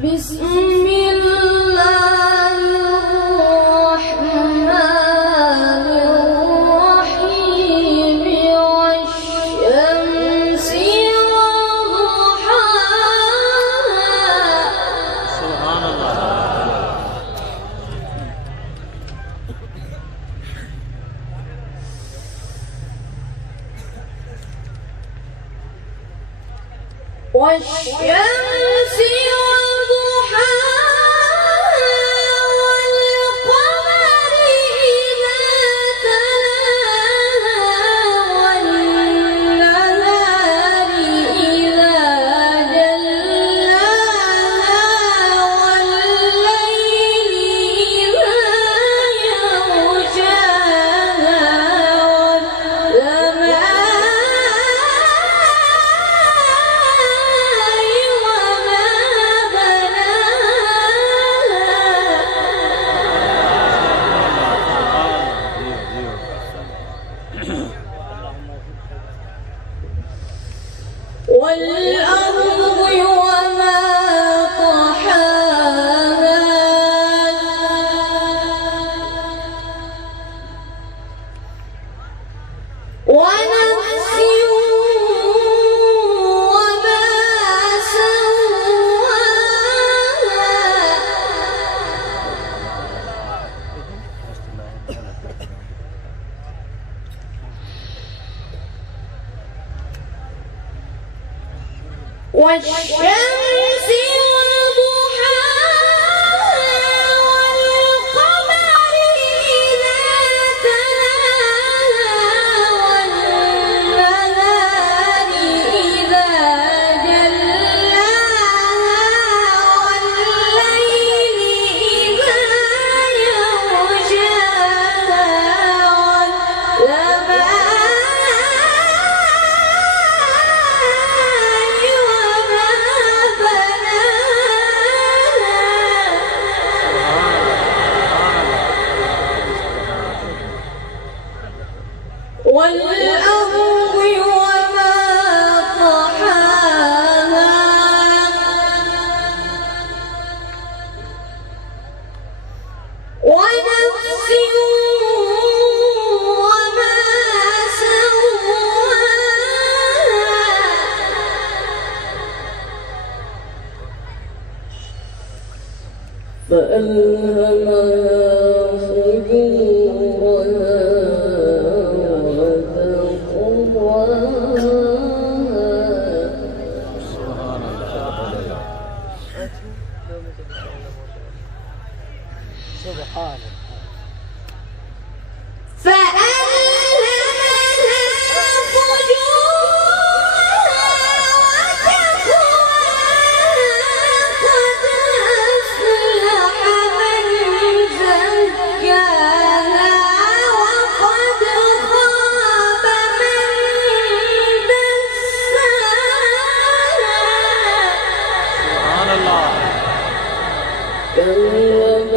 Bismillahirrahmanirrahim. Wasyamsi waduhaha. Wasyamsi والأرض وما طحاها ونفس وما سواها والشمس وضحاها والقمر إذا تلاها والنهار إذا جلاها والليل إذا يغشاها والأرض وما طحاها ونفس وما سواها فألهمها فجورها سبحان فألهمها فجورها وتقواها قد أفلح من زكاها وقد خاب من دساها سبحان الله. كذب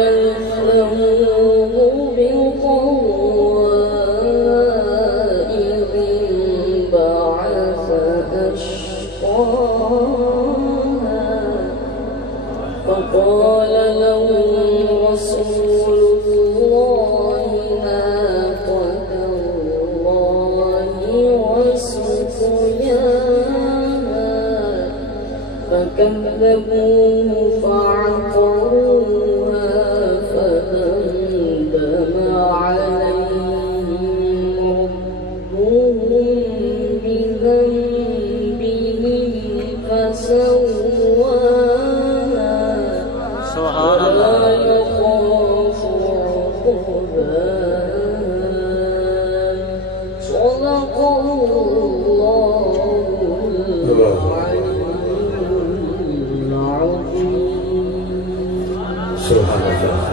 ثمود بطغواها إذ انبعث أشقاها فقال لهم رسول الله ناقة الله وسقياها فكذبوه فعقروها فدمدم عليهم ربهم بذنبهم فسواها سبحان ولا الله. يخاف عقباها صدق الله